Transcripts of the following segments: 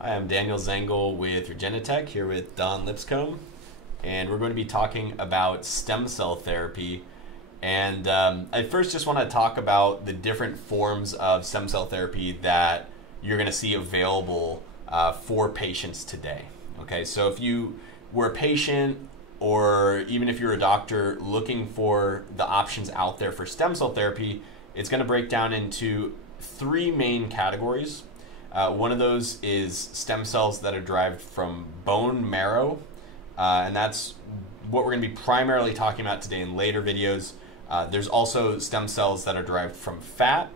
Hi, I'm Daniel Zengel with Regenerative here with Don Lipscomb, and we're going to be talking about stem cell therapy. And I first just want to talk about the different forms of stem cell therapy that you're going to see available for patients today. Okay, so if you were a patient or even if you're a doctor looking for the options out there for stem cell therapy, it's going to break down into three main categories. One of those is stem cells that are derived from bone marrow, and that's what we're going to be primarily talking about today in later videos. There's also stem cells that are derived from fat,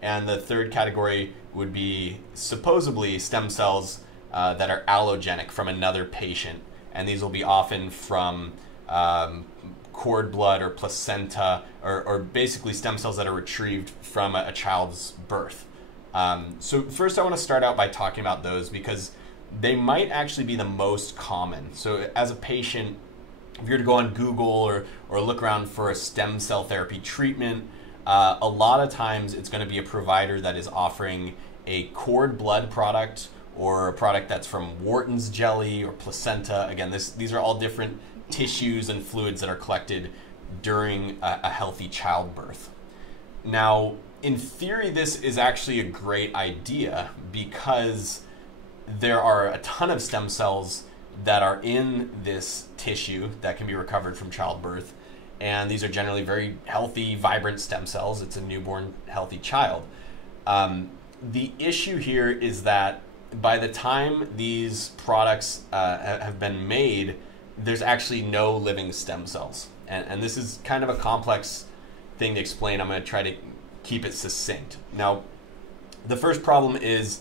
and the third category would be supposedly stem cells that are allogenic from another patient, and these will be often from cord blood or placenta, or basically stem cells that are retrieved from a child's birth. So first I want to start out by talking about those because they might actually be the most common. So as a patient, if you're to go on Google or look around for a stem cell therapy treatment, a lot of times it's going to be a provider that is offering a cord blood product or a product that's from Wharton's jelly or placenta. Again, these are all different tissues and fluids that are collected during a healthy childbirth. Now, in theory, this is actually a great idea because there are a ton of stem cells that are in this tissue that can be recovered from childbirth, and these are generally very healthy, vibrant stem cells. It's a newborn, healthy child. The issue here is that by the time these products have been made, there's actually no living stem cells. And this is kind of a complex thing to explain. I'm going to try to keep it succinct. Now, the first problem is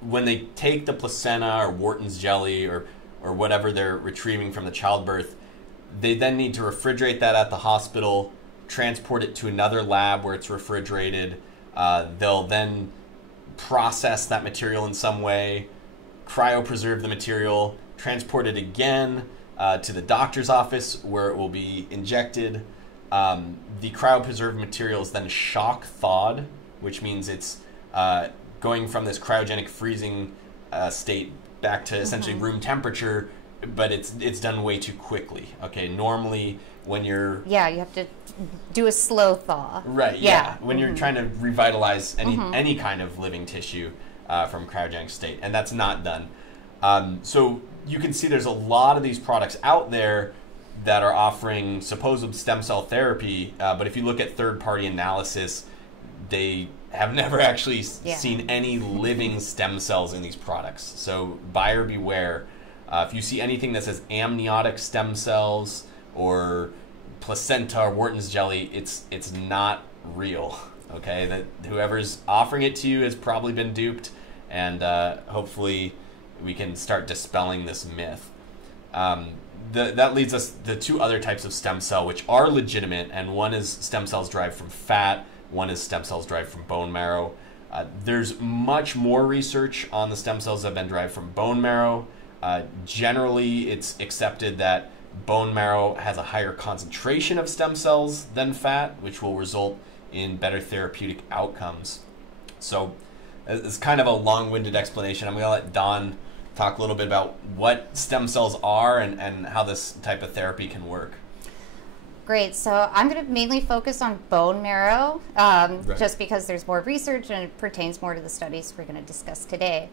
when they take the placenta or Wharton's jelly or whatever they're retrieving from the childbirth, they then need to refrigerate that at the hospital, transport it to another lab where it's refrigerated. They'll then process that material in some way, cryopreserve the material, transport it again to the doctor's office where it will be injected. The cryopreserved material is then shock thawed, which means it's going from this cryogenic freezing state back to essentially room temperature, but it's done way too quickly. Okay, normally when you're... Yeah, you have to do a slow thaw. Right, yeah. When you're trying to revitalize any kind of living tissue from cryogenic state, and that's not done. So you can see there's a lot of these products out there that are offering supposed stem cell therapy, but if you look at third-party analysis, they have never actually seen any living stem cells in these products. So buyer beware. If you see anything that says amniotic stem cells or placenta or Wharton's jelly, it's not real. Okay, that whoever's offering it to you has probably been duped, and hopefully we can start dispelling this myth. That leads us to two other types of stem cell which are legitimate, and one is stem cells derived from fat, one is stem cells derived from bone marrow. There's much more research on the stem cells that have been derived from bone marrow. Generally, it's accepted that bone marrow has a higher concentration of stem cells than fat, which will result in better therapeutic outcomes. So it's kind of a long-winded explanation. I'm going to let Don talk a little bit about what stem cells are and how this type of therapy can work. Great. So I'm going to mainly focus on bone marrow, just because there's more research and it pertains more to the studies we're going to discuss today.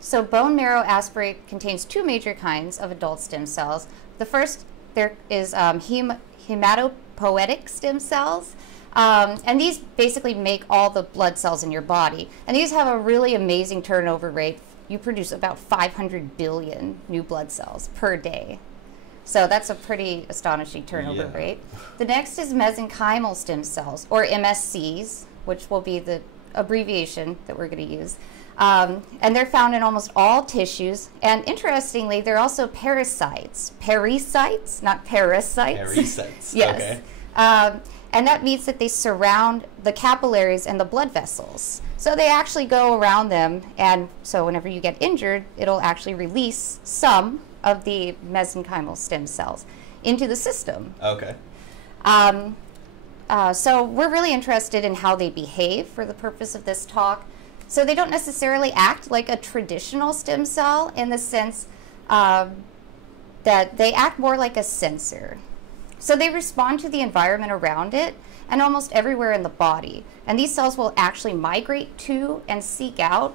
So bone marrow aspirate contains two major kinds of adult stem cells. The first, there is hematopoietic stem cells. And these basically make all the blood cells in your body. And these have a really amazing turnover rate. You produce about 500 billion new blood cells per day. So that's a pretty astonishing turnover rate. The next is mesenchymal stem cells, or MSCs, which will be the abbreviation that we're going to use. And they're found in almost all tissues. And interestingly, they're also parasites. Parasites, not parasites. Parasites, yes. Okay. And that means that they surround the capillaries and the blood vessels. So they actually go around them, and so whenever you get injured, it'll actually release some of the mesenchymal stem cells into the system. Okay. So we're really interested in how they behave for the purpose of this talk. So they don't necessarily act like a traditional stem cell in the sense that they act more like a sensor. So they respond to the environment around it and almost everywhere in the body. And these cells will actually migrate to and seek out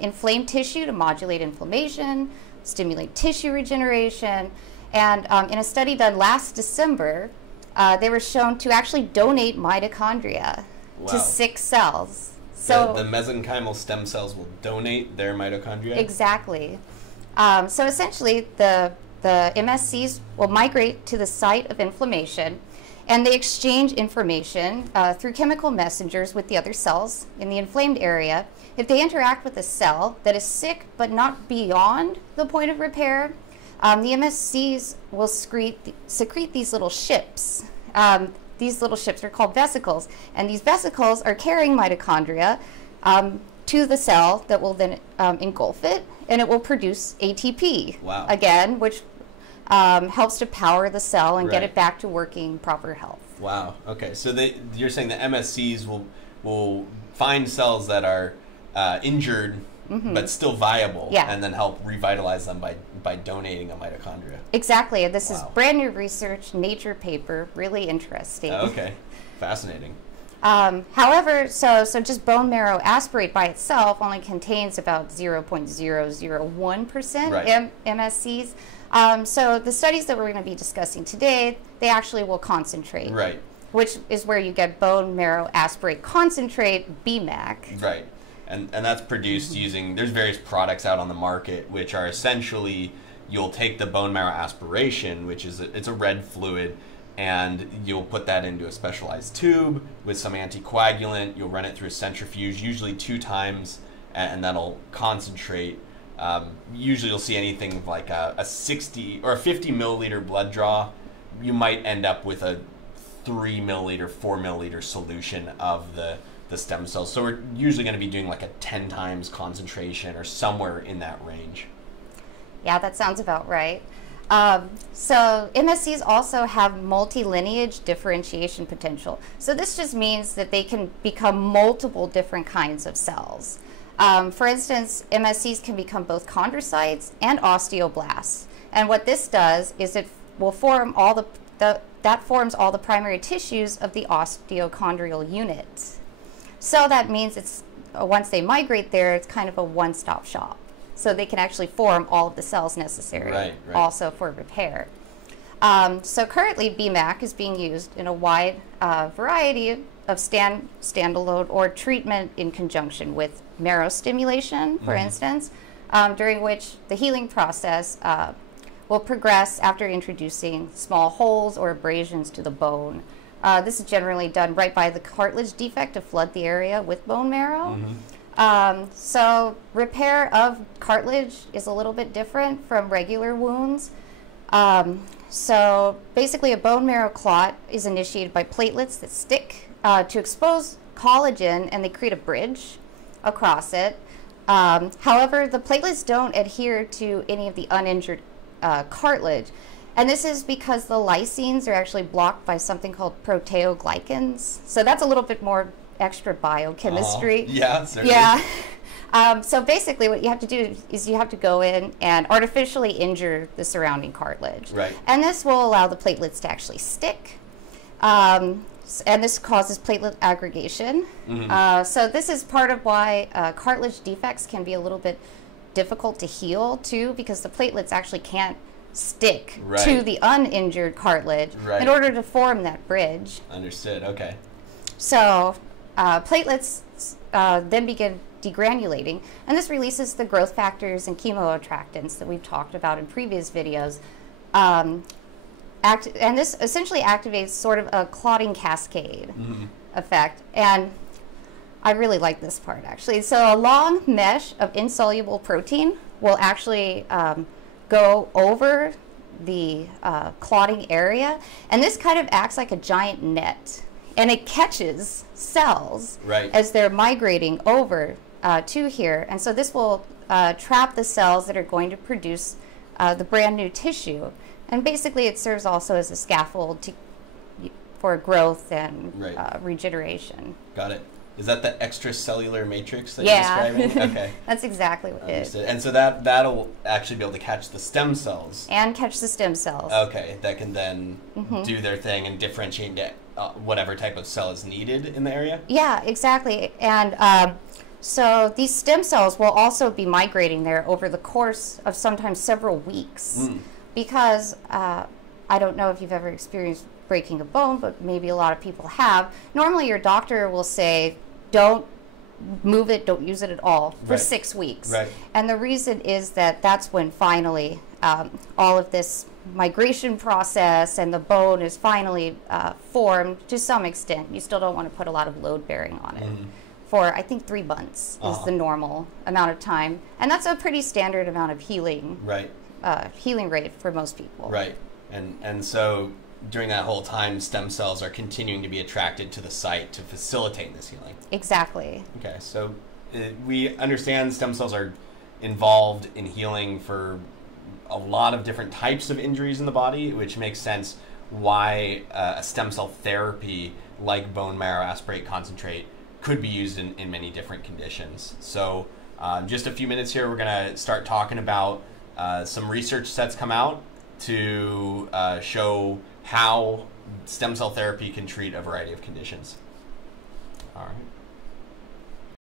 inflamed tissue to modulate inflammation, stimulate tissue regeneration. And in a study done last December, they were shown to actually donate mitochondria to sick cells. So the mesenchymal stem cells will donate their mitochondria? Exactly. So essentially, the MSCs will migrate to the site of inflammation, and they exchange information through chemical messengers with the other cells in the inflamed area. If they interact with a cell that is sick but not beyond the point of repair, the MSCs will secrete these little ships. These little ships are called vesicles, and these vesicles are carrying mitochondria to the cell that will then engulf it, and it will produce ATP again, which helps to power the cell and get it back to working proper health. Wow. Okay. So you're saying the MSCs will find cells that are injured but still viable, and then help revitalize them by donating a mitochondria. Exactly. This is brand new research, Nature paper, really interesting. Okay. Fascinating. However, so just bone marrow aspirate by itself only contains about 0.001% MSCs. So the studies that we're going to be discussing today, they actually will concentrate. Right. Which is where you get bone marrow aspirate concentrate, BMAC. Right. And that's produced using, there's various products out on the market which are essentially, you'll take the bone marrow aspiration, which is it's a red fluid, and you'll put that into a specialized tube with some anticoagulant. You'll run it through a centrifuge, usually 2 times, and that'll concentrate. Usually you'll see anything like a 60 or a 50 milliliter blood draw. You might end up with a 3 milliliter, 4 milliliter solution of the stem cells. So we're usually going to be doing like a 10 times concentration or somewhere in that range. Yeah, that sounds about right. So MSCs also have multi-lineage differentiation potential. So this just means that they can become multiple different kinds of cells. For instance, MSCs can become both chondrocytes and osteoblasts. And what this does is it will form all that forms all the primary tissues of the osteochondrial unit. So that means it's once they migrate there, it's kind of a one-stop shop. So they can actually form all of the cells necessary also for repair. So currently BMAC is being used in a wide variety of standalone or treatment in conjunction with marrow stimulation, for instance, during which the healing process will progress after introducing small holes or abrasions to the bone. This is generally done right by the cartilage defect to flood the area with bone marrow. So repair of cartilage is a little bit different from regular wounds. So basically a bone marrow clot is initiated by platelets that stick to expose collagen, and they create a bridge across it. However, the platelets don't adhere to any of the uninjured cartilage. And this is because the lysines are actually blocked by something called proteoglycans. So that's a little bit more extra biochemistry. Yeah, certainly. Yeah. So basically what you have to do is you have to go in and artificially injure the surrounding cartilage. Right. And this will allow the platelets to actually stick. And this causes platelet aggregation. So this is part of why cartilage defects can be a little bit difficult to heal too, because the platelets actually can't stick to the uninjured cartilage in order to form that bridge. Understood. Okay. So platelets then begin degranulating, and this releases the growth factors and chemoattractants that we've talked about in previous videos. And this essentially activates sort of a clotting cascade effect. And I really like this part, actually. So a long mesh of insoluble protein will actually go over the clotting area, and this kind of acts like a giant net, and it catches cells as they're migrating over to here. And so this will trap the cells that are going to produce the brand new tissue. And basically it serves also as a scaffold for growth and regeneration. Got it. Is that the extracellular matrix that Yeah. you're describing? Okay. That's exactly what it is. Understood. And so that'll actually be able to catch the stem cells. And catch the stem cells. Okay, that can then do their thing and differentiate and get whatever type of cell is needed in the area? Yeah, exactly. And so these stem cells will also be migrating there over the course of sometimes several weeks. Because I don't know if you've ever experienced breaking a bone, but maybe a lot of people have. Normally your doctor will say, don't move it, don't use it at all for 6 weeks. Right. And the reason is that that's when finally all of this migration process and the bone is finally formed to some extent. You still don't want to put a lot of load bearing on it. For I think 3 months is the normal amount of time. And that's a pretty standard amount of healing, healing rate for most people. Right. And so during that whole time, stem cells are continuing to be attracted to the site to facilitate this healing. Exactly. Okay, so we understand stem cells are involved in healing for a lot of different types of injuries in the body, which makes sense why a stem cell therapy like bone marrow aspirate concentrate could be used in many different conditions. So just a few minutes here, we're going to start talking about some research that's come out to show how stem cell therapy can treat a variety of conditions. All right.